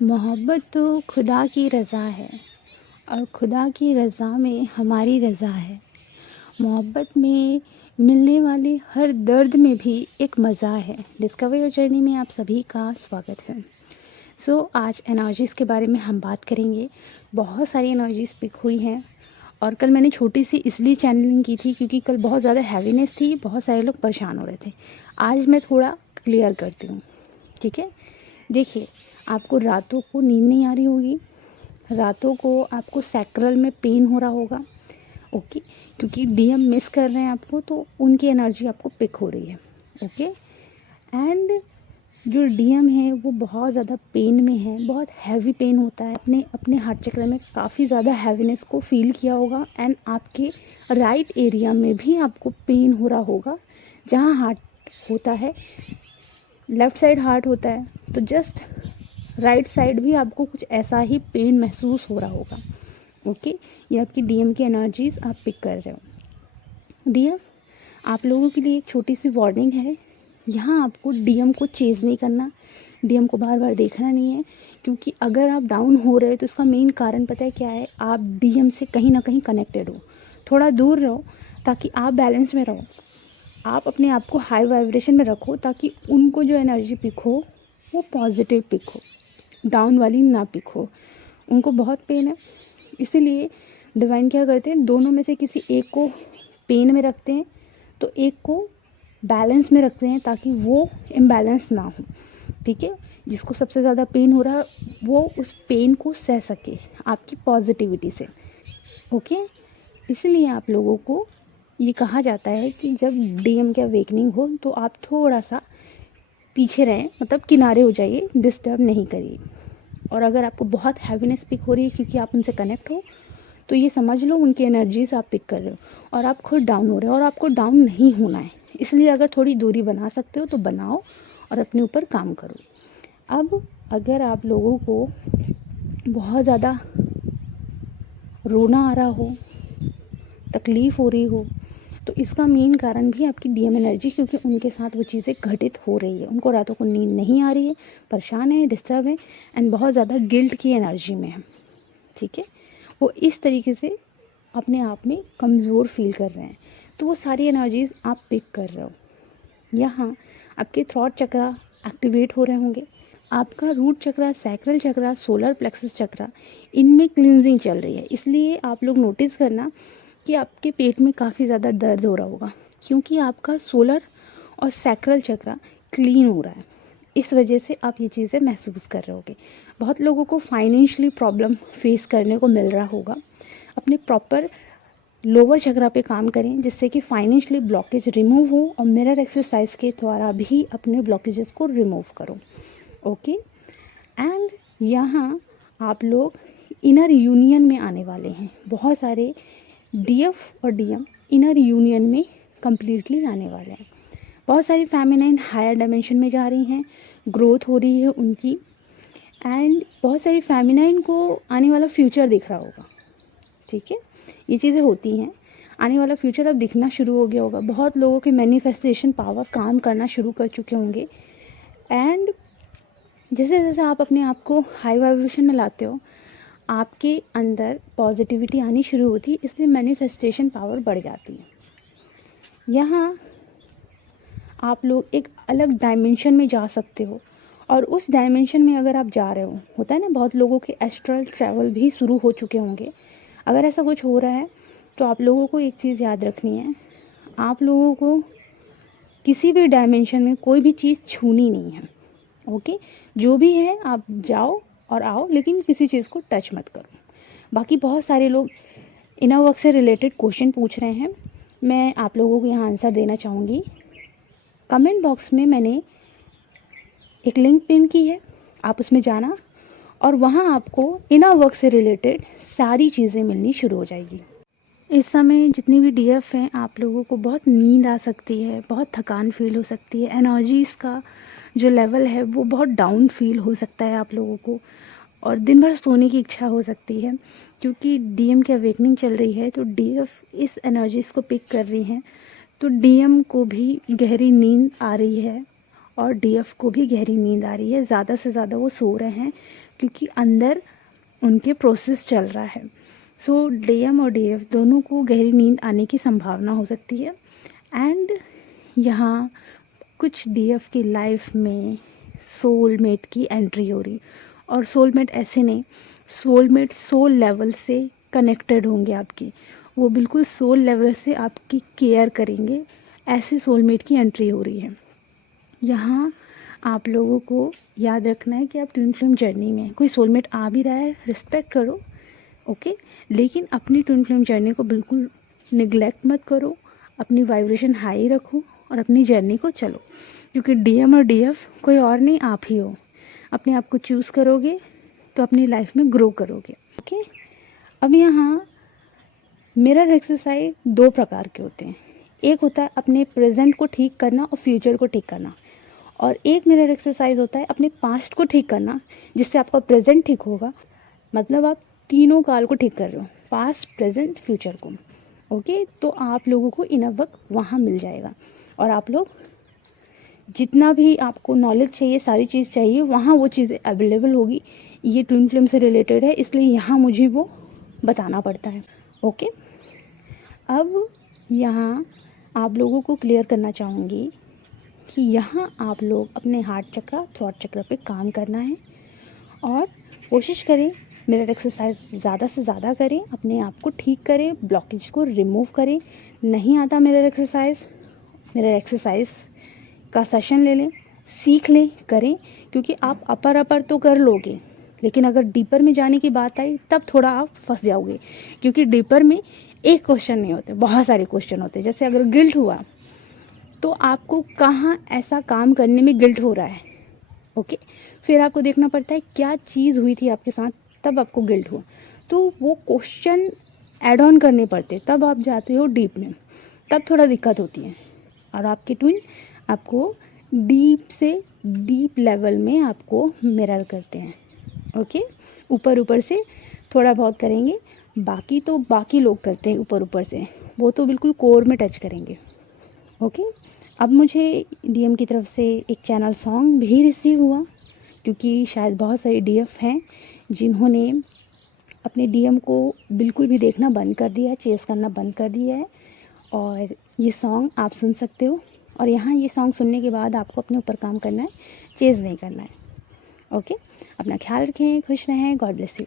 मोहब्बत तो खुदा की रज़ा है और खुदा की रज़ा में हमारी रज़ा है। मोहब्बत में मिलने वाले हर दर्द में भी एक मज़ा है। डिस्कवर योर जर्नी में आप सभी का स्वागत है। आज एनर्जीज़ के बारे में हम बात करेंगे। बहुत सारी एनर्जीज़ पिक हुई हैं और कल मैंने छोटी सी इसलिए चैनलिंग की थी क्योंकि कल बहुत ज़्यादा हैवीनेस थी, बहुत सारे लोग परेशान हो रहे थे। आज मैं थोड़ा क्लियर करती हूँ, ठीक है। देखिए, आपको रातों को नींद नहीं आ रही होगी, रातों को आपको सैक्रल में पेन हो रहा होगा, ओके, क्योंकि डीएम मिस कर रहे हैं आपको, तो उनकी एनर्जी आपको पिक हो रही है, ओके। एंड जो डीएम है वो बहुत ज़्यादा पेन में है, बहुत हैवी पेन होता है। अपने अपने हार्ट चक्र में काफ़ी ज़्यादा हैवीनेस को फील किया होगा एंड आपके राइट एरिया में भी आपको पेन हो रहा होगा। जहाँ हार्ट होता है, लेफ़्ट साइड हार्ट होता है, तो जस्ट राइट साइड भी आपको कुछ ऐसा ही पेन महसूस हो रहा होगा, ओके। ये आपकी डीएम की एनर्जीज आप पिक कर रहे हो। डीएम आप लोगों के लिए एक छोटी सी वार्निंग है। यहाँ आपको डीएम को चेज़ नहीं करना, डीएम को बार बार देखना नहीं है, क्योंकि अगर आप डाउन हो रहे हो तो उसका मेन कारण पता है क्या है? आप डीएम से कहीं ना कहीं कनेक्टेड हो। थोड़ा दूर रहो ताकि आप बैलेंस में रहो। आप अपने आप को हाई वाइब्रेशन में रखो ताकि उनको जो एनर्जी पिक हो वो पॉजिटिव पिक हो, डाउन वाली ना पिक हो। उनको बहुत पेन है, इसीलिए डिवाइन क्या करते हैं, दोनों में से किसी एक को पेन में रखते हैं तो एक को बैलेंस में रखते हैं ताकि वो इम्बैलेंस ना हो, ठीक है। जिसको सबसे ज़्यादा पेन हो रहा है वो उस पेन को सह सके आपकी पॉजिटिविटी से, ओके। इसलिए आप लोगों को ये कहा जाता है कि जब डीएम की अवेकनिंग हो तो आप थोड़ा सा पीछे रहें, मतलब किनारे हो जाइए, डिस्टर्ब नहीं करिए। और अगर आपको बहुत हैवीनेस पिक हो रही है क्योंकि आप उनसे कनेक्ट हो, तो ये समझ लो उनकी एनर्जीज आप पिक कर रहे हो और आप खुद डाउन हो रहे हो, और आपको डाउन नहीं होना है। इसलिए अगर थोड़ी दूरी बना सकते हो तो बनाओ और अपने ऊपर काम करो। अब अगर आप लोगों को बहुत ज़्यादा रोना आ रहा हो, तकलीफ़ हो रही हो, तो इसका मेन कारण भी आपकी डीएम एनर्जी, क्योंकि उनके साथ वो चीज़ें घटित हो रही है। उनको रातों को नींद नहीं आ रही है, परेशान है, डिस्टर्ब है एंड बहुत ज़्यादा गिल्ट की एनर्जी में है, ठीक है। वो इस तरीके से अपने आप में कमज़ोर फील कर रहे हैं, तो वो सारी एनर्जीज़ आप पिक कर रहे हो। यहाँ आपके थ्रॉट चक्रा एक्टिवेट हो रहे होंगे, आपका रूट चक्रा, सैक्रल चक्रा, सोलर प्लेक्सस चक्रा, इनमें क्लींजिंग चल रही है। इसलिए आप लोग नोटिस करना कि आपके पेट में काफ़ी ज़्यादा दर्द हो रहा होगा, क्योंकि आपका सोलर और सैक्रल चक्रा क्लीन हो रहा है। इस वजह से आप ये चीज़ें महसूस कर रहे होगे। बहुत लोगों को फाइनेंशियली प्रॉब्लम फेस करने को मिल रहा होगा। अपने प्रॉपर लोअर चक्रा पे काम करें जिससे कि फाइनेंशियली ब्लॉकेज रिमूव हो, और मिरर एक्सरसाइज के द्वारा भी अपने ब्लॉकेजेस को रिमूव करो, ओके। एंड यहाँ आप लोग इनर यूनियन में आने वाले हैं। बहुत सारे डीएफ और डीएम इनर यूनियन में कम्प्लीटली आने वाले हैं। बहुत सारी फेमिनाइन हायर डायमेंशन में जा रही हैं, ग्रोथ हो रही है उनकी, एंड बहुत सारी फेमिनाइन को आने वाला फ्यूचर दिख रहा होगा, ठीक है। ये चीज़ें होती हैं, आने वाला फ्यूचर अब दिखना शुरू हो गया होगा। बहुत लोगों के मैनिफेस्टेशन पावर काम करना शुरू कर चुके होंगे, एंड जैसे जैसे आप अपने आप को हाई वाइब्रेशन में लाते हो, आपके अंदर पॉजिटिविटी आनी शुरू होती है, इसलिए मैनिफेस्टेशन पावर बढ़ जाती है। यहाँ आप लोग एक अलग डायमेंशन में जा सकते हो, और उस डायमेंशन में अगर आप जा रहे हो, होता है ना, बहुत लोगों के एस्ट्रल ट्रैवल भी शुरू हो चुके होंगे। अगर ऐसा कुछ हो रहा है तो आप लोगों को एक चीज़ याद रखनी है, आप लोगों को किसी भी डायमेंशन में कोई भी चीज़ छूनी नहीं है, ओके। जो भी है आप जाओ और आओ, लेकिन किसी चीज़ को टच मत करो। बाकी बहुत सारे लोग इनर वर्क से रिलेटेड क्वेश्चन पूछ रहे हैं, मैं आप लोगों को यहाँ आंसर देना चाहूँगी। कमेंट बॉक्स में मैंने एक लिंक पिन की है, आप उसमें जाना और वहाँ आपको इनर वर्क से रिलेटेड सारी चीज़ें मिलनी शुरू हो जाएगी। इस समय जितनी भी डीएफ हैं, आप लोगों को बहुत नींद आ सकती है, बहुत थकान फील हो सकती है, एनर्जीज़ का जो लेवल है वो बहुत डाउन फील हो सकता है आप लोगों को, और दिन भर सोने की इच्छा हो सकती है, क्योंकि डीएम की अवेकनिंग चल रही है। तो डीएफ इस एनर्जीज़ को पिक कर रही हैं, तो डीएम को भी गहरी नींद आ रही है और डीएफ को भी गहरी नींद आ रही है। ज़्यादा से ज़्यादा वो सो रहे हैं, क्योंकि अंदर उनके प्रोसेस चल रहा है। सो डीएम और डीएफ दोनों को गहरी नींद आने की संभावना हो सकती है। एंड यहाँ कुछ डीएफ की लाइफ में सोलमेट की एंट्री हो रही, और सोलमेट ऐसे नहीं, सोलमेट सोल लेवल से कनेक्टेड होंगे आपकी, वो बिल्कुल सोल लेवल से आपकी केयर करेंगे, ऐसे सोलमेट की एंट्री हो रही है। यहाँ आप लोगों को याद रखना है कि आप ट्विन फ्लेम जर्नी में, कोई सोलमेट आ भी रहा है रिस्पेक्ट करो, ओके, लेकिन अपनी ट्विन फ्लेम जर्नी को बिल्कुल निगलेक्ट मत करो, अपनी वाइब्रेशन हाई रखो और अपनी जर्नी को चलो, क्योंकि डीएम और डीएफ कोई और नहीं, आप ही हो। अपने आप को चूज़ करोगे तो अपनी लाइफ में ग्रो करोगे, ओके। अब यहाँ मिरर एक्सरसाइज दो प्रकार के होते हैं, एक होता है अपने प्रेजेंट को ठीक करना और फ्यूचर को ठीक करना, और एक मिरर एक्सरसाइज होता है अपने पास्ट को ठीक करना, जिससे आपका प्रेजेंट ठीक होगा। मतलब आप तीनों काल को ठीक कर रहे हो, पास्ट, प्रेजेंट, फ्यूचर को, ओके। तो आप लोगों को इनफ वक्त वहाँ मिल जाएगा, और आप लोग जितना भी आपको नॉलेज चाहिए, सारी चीज़ चाहिए, वहाँ वो चीज़ें अवेलेबल होगी। ये ट्विन फ्लेम से रिलेटेड है, इसलिए यहाँ मुझे वो बताना पड़ता है, ओके। अब यहाँ आप लोगों को क्लियर करना चाहूँगी कि यहाँ आप लोग अपने हार्ट चक्र, थ्रॉट चक्र पे काम करना है, और कोशिश करें मिरर एक्सरसाइज ज़्यादा से ज़्यादा करें, अपने आप को ठीक करें, ब्लॉकेज को रिमूव करें। नहीं आता मिरर एक्सरसाइज का सेशन ले लें, सीख लें, करें, क्योंकि आप अपर तो कर लोगे, लेकिन अगर डीपर में जाने की बात आई तब थोड़ा आप फंस जाओगे, क्योंकि डीपर में एक क्वेश्चन नहीं होते, बहुत सारे क्वेश्चन होते हैं। जैसे अगर गिल्ट हुआ तो आपको कहाँ ऐसा काम करने में गिल्ट हो रहा है, ओके। फिर आपको देखना पड़ता है क्या चीज़ हुई थी आपके साथ तब आपको गिल्ट हुआ, तो वो क्वेश्चन ऐड ऑन करने पड़ते, तब आप जाते हो डीप में, तब थोड़ा दिक्कत होती है। और आपके ट्विन आपको डीप से डीप लेवल में आपको मिरर करते हैं, ओके। ऊपर से थोड़ा बहुत करेंगे, बाकी तो बाकी लोग करते हैं ऊपर से, वो तो बिल्कुल कोर में टच करेंगे, ओके। अब मुझे डीएम की तरफ से एक चैनल सॉन्ग भी रिसीव हुआ, क्योंकि शायद बहुत सारे डीएफ हैं जिन्होंने अपने डीएम को बिल्कुल भी देखना बंद कर दिया है, चेस करना बंद कर दिया है, और ये सॉन्ग आप सुन सकते हो। और यहाँ ये सॉन्ग सुनने के बाद आपको अपने ऊपर काम करना है, चेस नहीं करना है, ओके। अपना ख्याल रखें, खुश रहें, गॉड ब्लेस यू।